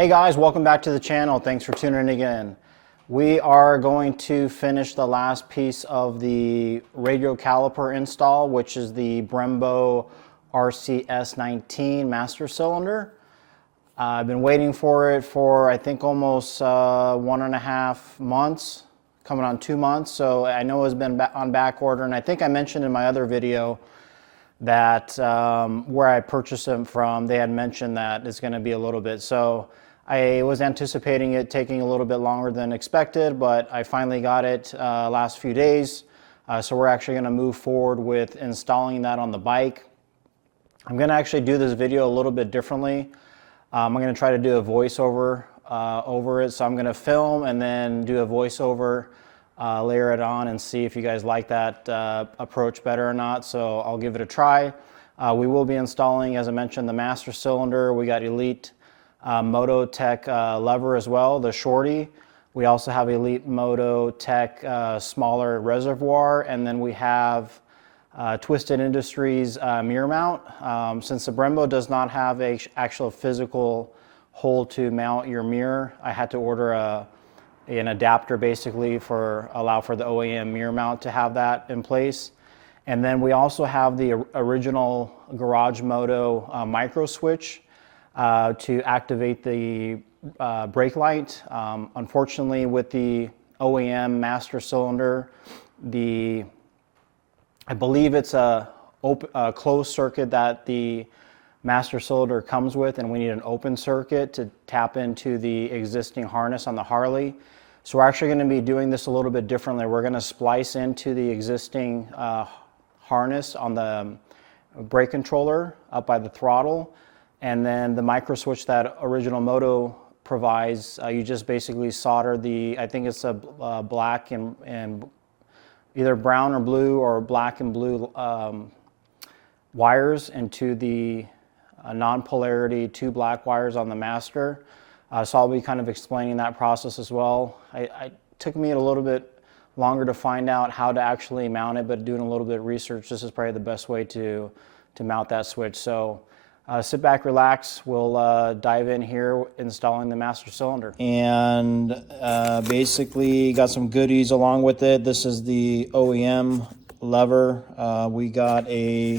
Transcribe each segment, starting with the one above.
Hey guys, welcome back to the channel. Thanks for tuning in again. We are going to finish the last piece of the radial caliper install, which is the Brembo RCS19 master cylinder. I've been waiting for it for I think almost 1.5 months, coming on 2 months. So I know it's been on back order, and I think I mentioned in my other video that where I purchased them from, they had mentioned that it's going to be a little bit. So I was anticipating it taking a little bit longer than expected, but I finally got it last few days. So we're actually going to move forward with installing that on the bike. I'm going to actually do this video a little bit differently. I'm going to try to do a voiceover over it. So I'm going to film and then do a voiceover, layer it on, and see if you guys like that approach better or not. So I'll give it a try. We will be installing, as I mentioned, the master cylinder. We got Elite Moto Tech lever as well, the shorty. We also have Elite Moto Tech smaller reservoir, and then we have Twisted Industries mirror mount. Since the Brembo does not have a actual physical hole to mount your mirror, I had to order an adapter basically allow for the OEM mirror mount to have that in place. And then we also have the original Garage Moto micro switch to activate the brake light. Unfortunately, with the OEM master cylinder, I believe it's a closed circuit that the master cylinder comes with, and we need an open circuit to tap into the existing harness on the Harley. So we're actually going to be doing this a little bit differently. We're going to splice into the existing harness on the brake controller up by the throttle, and then the micro switch that original Moto provides, you just basically solder I think it's a black and either brown or blue or black and blue wires into the non-polarity 2 black wires on the master. So I'll be kind of explaining that process as well. It took me a little bit longer to find out how to actually mount it, but doing a little bit of research, this is probably the best way to mount that switch. So sit back, relax. We'll dive in here installing the master cylinder. And basically got some goodies along with it. This is the OEM lever. We got a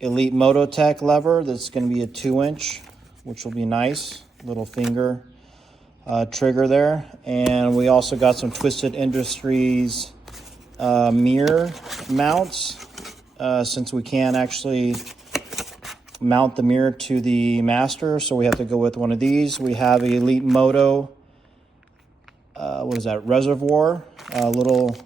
Elite Moto Tech lever that's going to be a 2-inch, which will be nice. Little finger trigger there. And we also got some Twisted Industries mirror mounts, since we can't actually mount the mirror to the master, so we have to go with one of these. We have a Elite Moto what is that, reservoir, a little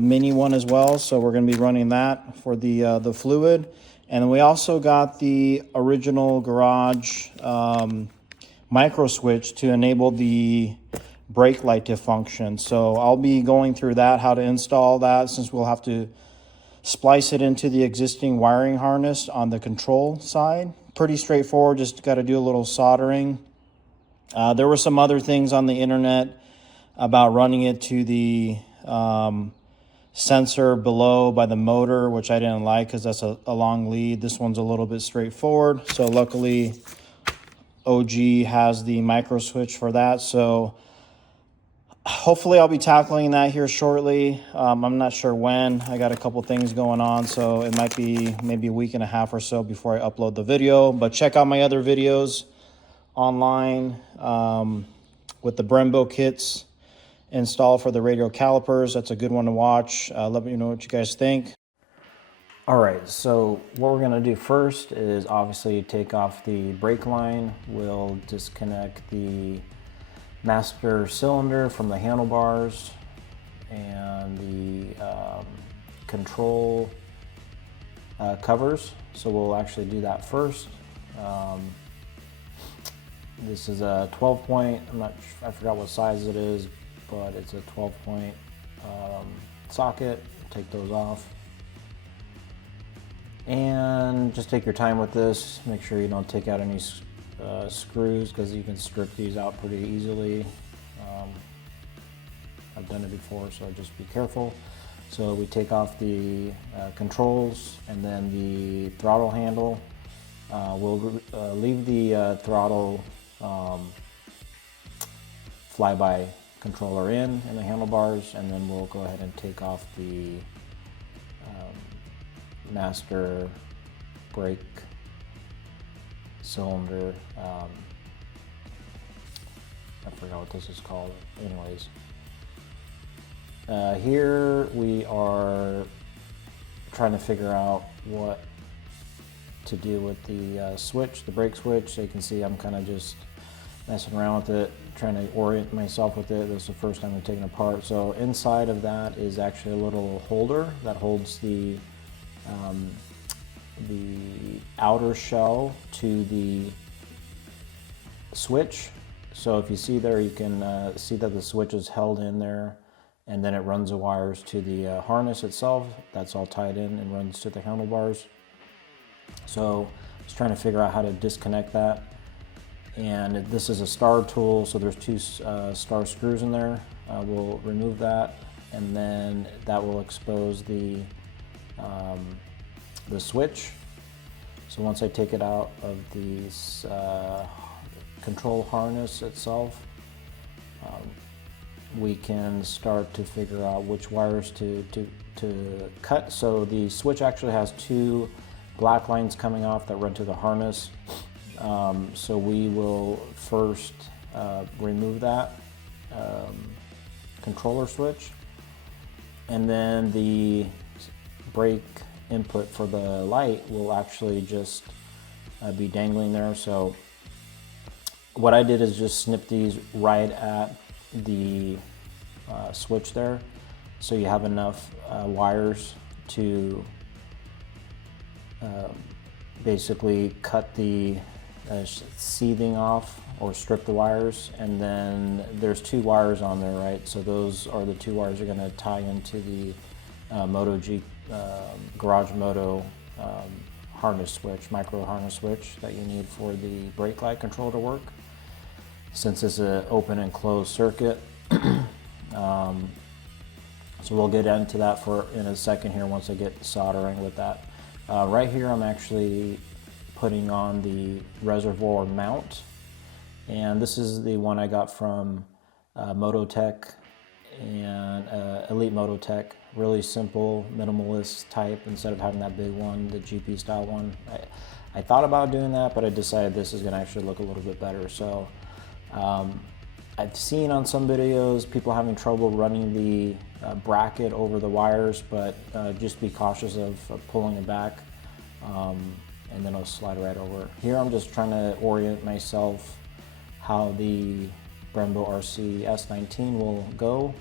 mini one as well, so we're going to be running that for the fluid. And then we also got the original Garage micro switch to enable the brake light to function. So I'll be going through that, how to install that, since we'll have to splice it into the existing wiring harness on the control side. Pretty straightforward, just got to do a little soldering. There were some other things on the internet about running it to the sensor below by the motor, which I didn't like because that's a long lead. This one's a little bit straightforward. So luckily OG has the micro switch for that. So hopefully I'll be tackling that here shortly. I'm not sure when. I got a couple things going on, so it might be maybe a week and a half or so before I upload the video. But check out my other videos online with the Brembo kits installed for the radial calipers. That's a good one to watch. Let me know what you guys think. All right, so what we're gonna do first is obviously take off the brake line. We'll disconnect the master cylinder from the handlebars and the control covers. So we'll actually do that first. This is a 12 point, I forgot what size it is, but it's a 12 point socket. Take those off. And just take your time with this. Make sure you don't take out any screws, because you can strip these out pretty easily. I've done it before, so just be careful. So we take off the controls and then the throttle handle. We'll leave the throttle flyby controller in the handlebars, and then we'll go ahead and take off the master brake cylinder. I forgot what this is called. Anyways, here we are trying to figure out what to do with the switch, the brake switch. So you can see I'm kind of just messing around with it, trying to orient myself with it. This is the first time I'm taking it apart. So inside of that is actually a little holder that holds the outer shell to the switch. So if you see there, you can see that the switch is held in there, and then it runs the wires to the harness itself. That's all tied in and runs to the handlebars. So I was trying to figure out how to disconnect that. And this is a star tool, so there's two star screws in there. We'll remove that, and then that will expose the switch. So once I take it out of the control harness itself, we can start to figure out which wires to cut. So the switch actually has two black lines coming off that run to the harness. So we will first remove that controller switch, and then the brake input for the light will actually just be dangling there. So what I did is just snip these right at the switch there, so you have enough wires to basically cut the sheathing off or strip the wires. And then there's two wires on there, right? So those are the two wires that are going to tie into the Moto G Garage Moto harness switch, micro harness switch that you need for the brake light control to work, since it's an open and closed circuit. So we'll get into that in a second here once I get soldering with that. Right here I'm actually putting on the reservoir mount, and this is the one I got from Mototech and Elite Mototech. Really simple, minimalist type, instead of having that big one, the GP style one. I thought about doing that, but I decided this is going to actually look a little bit better. So I've seen on some videos people having trouble running the bracket over the wires, but just be cautious of pulling it back, and then it'll slide right over. Here I'm just trying to orient myself how the Brembo RCS19 will go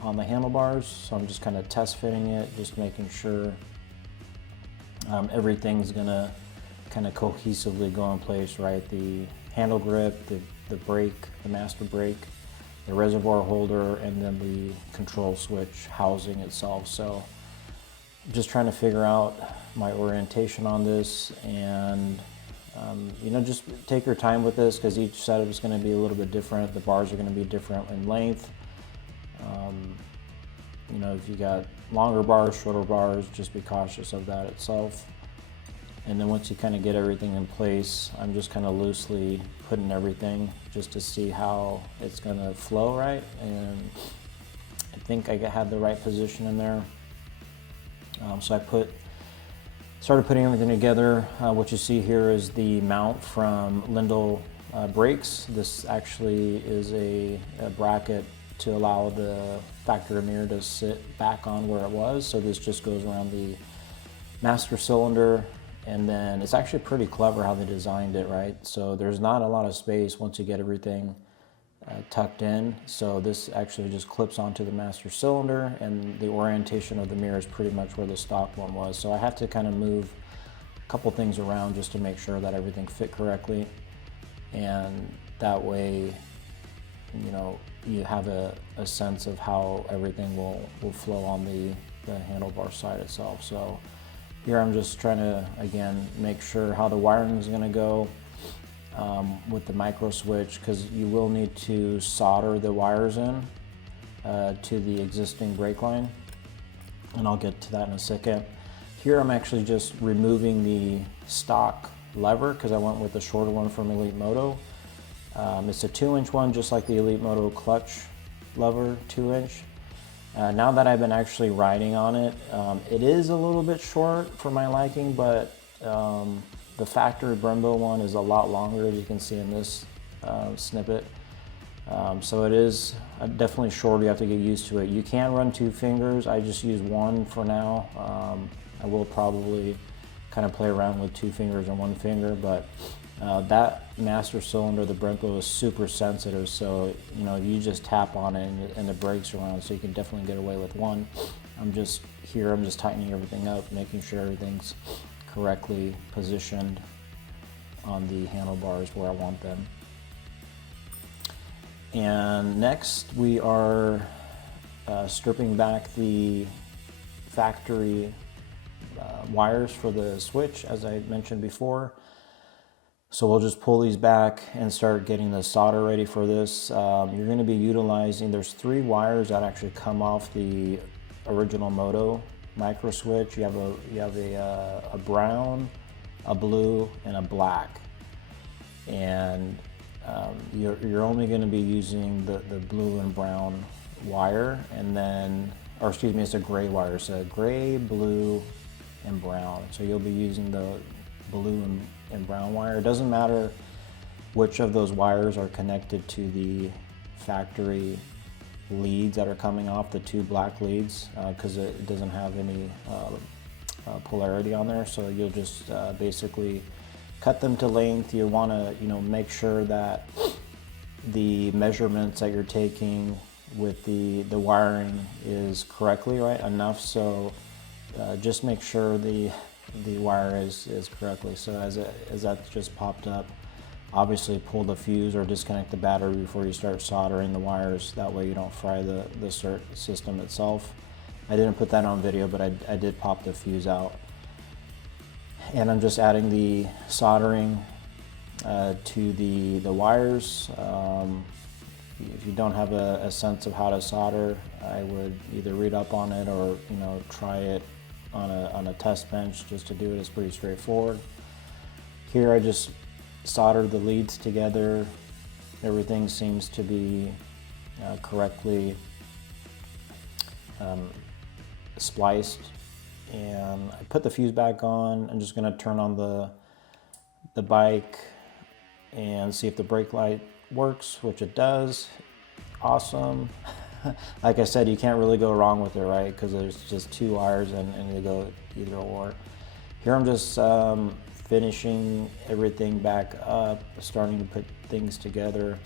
on the handlebars. So I'm just kind of test fitting it, just making sure everything's gonna kind of cohesively go in place, right? The handle grip, the brake, the master brake, the reservoir holder, and then the control switch housing itself. So just trying to figure out my orientation on this, and you know, just take your time with this, because each setup is going to be a little bit different. The bars are going to be different in length. You know, if you got longer bars, shorter bars, just be cautious of that itself. And then once you kind of get everything in place, I'm just kind of loosely putting everything just to see how it's going to flow right. And I think I had the right position in there. So I started putting everything together. What you see here is the mount from Lindell brakes. This actually is a bracket to allow the factory mirror to sit back on where it was. So this just goes around the master cylinder, and then it's actually pretty clever how they designed it, right? So there's not a lot of space once you get everything tucked in. So this actually just clips onto the master cylinder, and the orientation of the mirror is pretty much where the stock one was. So I have to kind of move a couple things around just to make sure that everything fit correctly, and that way, you know, you have a sense of how everything will flow on the handlebar side itself. So here I'm just trying to, again, make sure how the wiring is going to go with the micro switch, because you will need to solder the wires in to the existing brake line, and I'll get to that in a second. Here I'm actually just removing the stock lever, because I went with the shorter one from Elite Moto. It's a 2-inch one, just like the Elite Moto clutch lever 2-inch. Now that I've been actually riding on it, it is a little bit short for my liking, but the factory Brembo one is a lot longer, as you can see in this snippet. So it is definitely short. You have to get used to it. You can run 2 fingers. I just use one for now. I will probably kind of play around with 2 fingers and 1 finger, but that master cylinder, the Brembo, is super sensitive, so you know, you just tap on it and the brakes are on, so you can definitely get away with one. I'm just tightening everything up, making sure everything's correctly positioned on the handlebars where I want them. And next we are stripping back the factory wires for the switch, as I mentioned before. So we'll just pull these back and start getting the solder ready for this. You're going to be utilizing, there's 3 wires that actually come off the original Moto micro switch. You have a brown, a blue, and a black. And you're only going to be using the blue and brown wire, and then, or excuse me, it's a gray wire. So gray, blue, and brown. So you'll be using the blue and brown wire. It doesn't matter which of those wires are connected to the factory leads that are coming off, the 2 black leads, because it doesn't have any polarity on there. So you'll just basically cut them to length. You want to, you know, make sure that the measurements that you're taking with the wiring is correctly right enough. So just make sure the wire is correctly. So as that just popped up, obviously pull the fuse or disconnect the battery before you start soldering the wires. That way you don't fry the system itself. I didn't put that on video, but I did pop the fuse out. And I'm just adding the soldering to the wires. If you don't have a sense of how to solder, I would either read up on it or, you know, try it on a test bench just to do it. It's pretty straightforward. Here I just soldered the leads together. Everything seems to be correctly spliced, and I put the fuse back on. I'm just going to turn on the bike and see if the brake light works, which it does. Awesome. Like I said, you can't really go wrong with it, right? Because there's just 2 wires and they go either or. Here I'm just finishing everything back up, starting to put things together.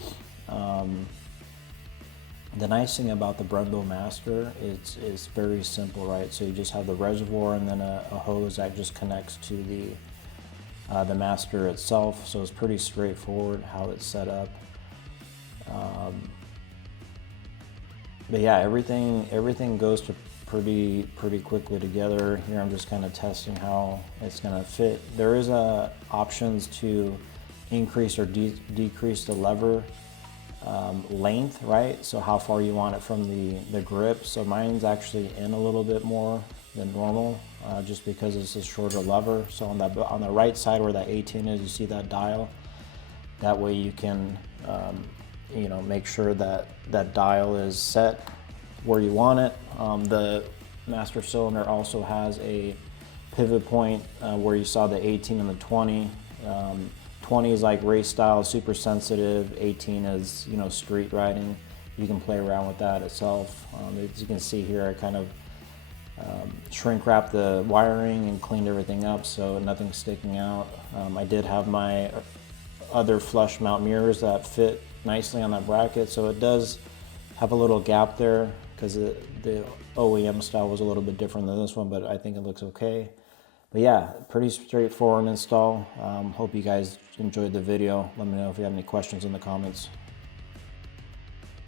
The nice thing about the Brembo Master is it's very simple, right? So you just have the reservoir and then a hose that just connects to the Master itself. So it's pretty straightforward how it's set up. But yeah, everything goes to pretty quickly together. Here I'm just kind of testing how it's going to fit. There is options to increase or decrease the lever length, right? So how far you want it from the grip. So mine's actually in a little bit more than normal, just because it's a shorter lever. So on the right side where that 18 is, you see that dial. That way you can you know, make sure that that dial is set where you want it. The master cylinder also has a pivot point where you saw the 18 and the 20. 20 is like race style, super sensitive. 18 is, you know, street riding. You can play around with that itself. As you can see here, I kind of shrink wrapped the wiring and cleaned everything up so nothing's sticking out. I did have my other flush mount mirrors that fit nicely on that bracket, so it does have a little gap there because the OEM style was a little bit different than this one, but I think it looks okay. But yeah, pretty straightforward install. Hope you guys enjoyed the video. Let me know if you have any questions in the comments.